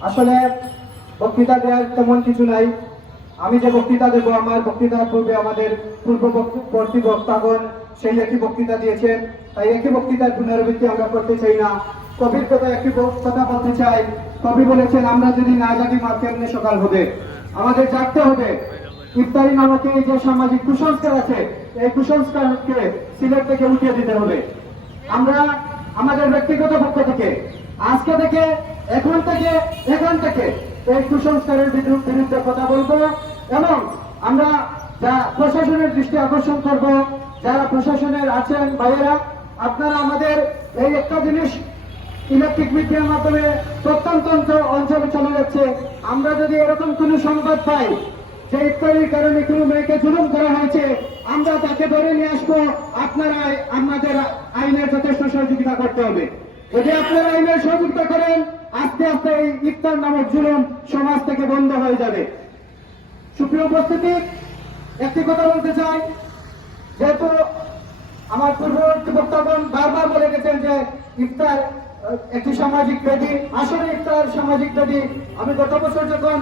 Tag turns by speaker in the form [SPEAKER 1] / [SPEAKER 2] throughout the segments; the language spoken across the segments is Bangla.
[SPEAKER 1] আসলে বক্তৃতা দেওয়ার তেমন কিছু নাই। আমি যে বক্তৃতা দেবো, আমার বক্তৃতার পূর্বে আমাদের পূর্ববর্তী বক্তাগণ সেই একই বক্তৃতা দিয়েছেন। তাই একই বক্তৃতার পুনরাবৃত্তি আমরা করতে চাই না। কবির কথা একটি কথা বলতে চাই। কবি বলেছেন, আমরা যদি না জাগি, মা কেমনে সকাল হবে? আমাদের জাগতে হবে। ইফতারি নামক যে সামাজিক কুসংস্কার আছে, এই কুসংস্কারকে সিলেট থেকে উঠিয়ে দিতে হবে। আমরা আমাদের ব্যক্তিগত পক্ষ থেকে, আজকে থেকে এখন থেকে এখন থেকে এই কুসংস্কারের বিরু- বিরুদ্ধে কথা বলব এবং আমরা যা প্রশাসনের দৃষ্টি আকর্ষণ করব, যারা প্রশাসনের আছেন ভাইয়েরা, আপনারা আমাদের এই একটা জিনিস ইলেকট্রিক মিডিয়ার মাধ্যমে প্রত্যন্ত অঞ্চল- চলে যাচ্ছে। আমরা যদি এরকম কোন সংবাদ পাই যে ইফতারির কারণে কোনো মেয়েকে জুলুম করা হয়েছে, আমরা তাকে ধরে নিয়ে আসব, আপনারা আমাদের আইনের যথেষ্ট সহযোগিতা করতে হবে। যদি আপনারা আইনের সহযোগিতা করেন আস্তে আস্তে এই ইফতার নামক জুলুম সমাজ থেকে বন্ধ হয়ে যাবে। সুপ্রিয় উপস্থিতি, একটি কথা বলতে চাই। যেহেতু আমার পূর্ববর্তী বক্তাগণ বারবার বলে গেছেন যে ইফতার একটি সামাজিক ব্যাধি, আসলে ইফতার সামাজিক ব্যাধি। আমি গত বছর যখন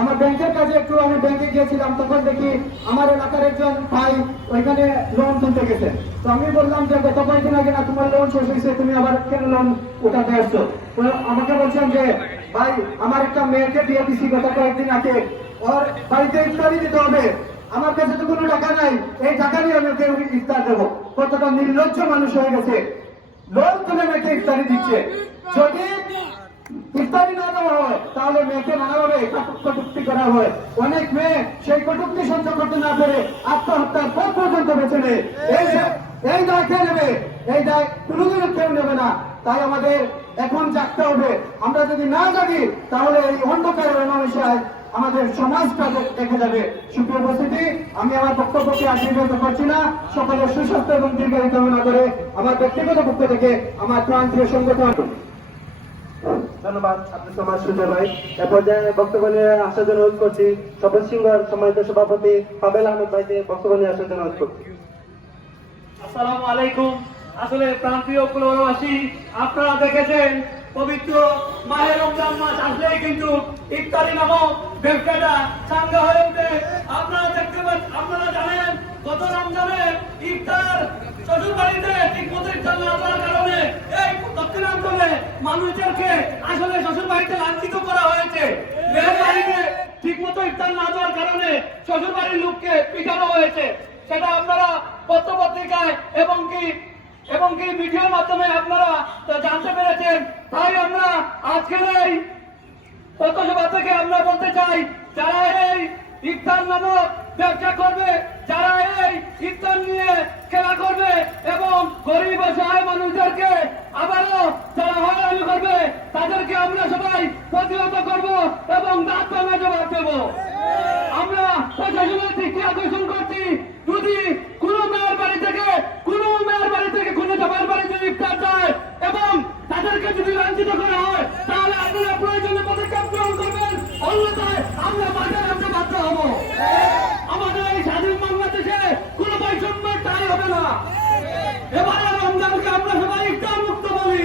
[SPEAKER 1] আমার ব্যাংকের কাজে একটু আমি ব্যাংকে গিয়েছিলাম, তখন দেখি আমার এলাকার একজন ভাই ওইখানে লোন তুলতে গেছে। তো আমি বললাম যে, গত কয়েকদিন আগে না তোমার লোন শেষ হয়েছে, তুমি আবার কেন লোন উঠাতে আসছো? আমাকে বলছেন যে, ভাই, আমার একটা মেয়েকে বিয়ে দিছি গত কয়েকদিন আগে। ওর বাড়িতে ইফতারি দিতে হবে। আমার কাছে তো কোনো টাকা নাই। এই টাকা নিয়ে আমি ওকে ইফতার দেবো। কতটা নির্লজ্জ মানুষ হয়ে গেছে। লোন তুলে মেয়েকে ইফতারি দিচ্ছে। যদি ইফতারি না দেওয়া হয় তাহলে মেয়েকে নানাভাবে কটু- কটূক্তি করা হয়। অনেক মেয়ে সেই কটুক্তি সহ্য করতে না পেরে আত্মহত্যার পর পর্যন্ত বেছে এই দায় কে নেবে? এই দায় কোনোদিনও কেউ নেবে না। তাই আমাদের এখন জাগতে হবে। আমরা যদি না জাগি, তাহলে এই অন্ধকারের অমানুষায় আমাদের সমাজটা দেখে যাবে। সুপ্রিয় উপস্থিতি, আমি আমার বক্তব্যকে আশীর্বাদ করছি না। সকলের সুস্বাস্থ্য এবং দীর্ঘায়ু কামনা করে আমার ব্যক্তিগত পক্ষ থেকে আমার প্রান্তীয় সংগঠন
[SPEAKER 2] আসলে আপনারা দেখেছেন, পবিত্র মাহের রমজান মাস আসলেই কিন্তু ইফতারি নামক আপনারা দেখতে পাচ্ছেন, আপনারা জানেন, গত রমজানে ইফতার শ্বশুর বাড়িতে কারণে এই দক্ষিণাঞ্চলে মানুষদেরকে আসলে শ্বশুর বাড়িতে লাঞ্ছিত করা হয়েছে। ঠিক মতো ইফতার না দেওয়ার কারণে শ্বশুর বাড়ির লোককে পিটানো হয়েছে। সেটা আপনারা পত্র পত্রিকায় এবং কি এবং কি ভিডিওর মাধ্যমে আপনারা জানতে পেরেছেন। তাই আমরা আজকের এই পথসভা থেকে আমরা বলতে চাই, যারা এই ইফতার নামক ব্যবসা করবে, যারা এই ইফতার নিয়ে খেলা করবে এবং গরিব অসহায় মানুষদেরকে আবারও যারা হয়রানি করবে তাদেরকে আমরা সবাই প্রতিহত করব এবং দাঁত ভাঙা জবাব দেব। আমরা প্রশাসনের দৃষ্টি আকর্ষণ করছি। যদি কোন মেয়ের বাড়ি থেকে, কোন মেয়ের বাড়ি থেকে কোন জামাইয়ের বাড়িতে ইফতার যায় এবং তাদেরকে যদি লাঞ্ছিত করা হয়, তাহলে আপনারা প্রয়োজনীয় পদক্ষেপ গ্রহণ করবেন। অন্যথায় আমরা বাজার আনতে বাধ্য হব আমাদের এই স্বাধীন বাংলাদেশে কোনো বৈষম্য তাই হবে না এবারে রমজানকে আমরা সবাই ইফতার মুক্ত বলি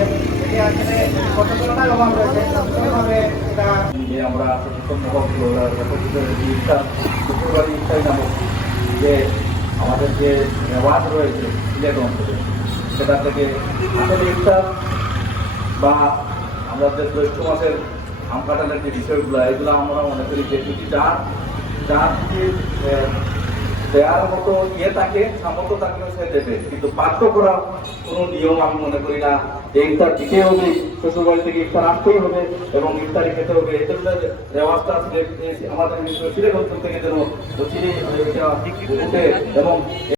[SPEAKER 3] যে আমাদের যে
[SPEAKER 4] রেওয়াজ রয়েছে সিলেট অঞ্চলে সেটা থেকে আসলে ইফতার বা আমরা যে জ্যৈষ্ঠ মাসের আম কাটানোর যে বিষয়গুলো এগুলো আমরা মনে করি যে যার যার দেওয়ার মতো ইয়ে থাকে, সামর্থ্য থাকলে সে দেবে। কিন্তু বাধ্য করার কোনো নিয়ম আমি মনে করি না যে ইফতার দিতে হবে শ্বশুর বাড়ি থেকে ইফতার আসতেই হবে এবং ইফতারি খেতে হবে। এই জন্য রেওয়াজটা আমাদের সিলেট থেকে যেন এবং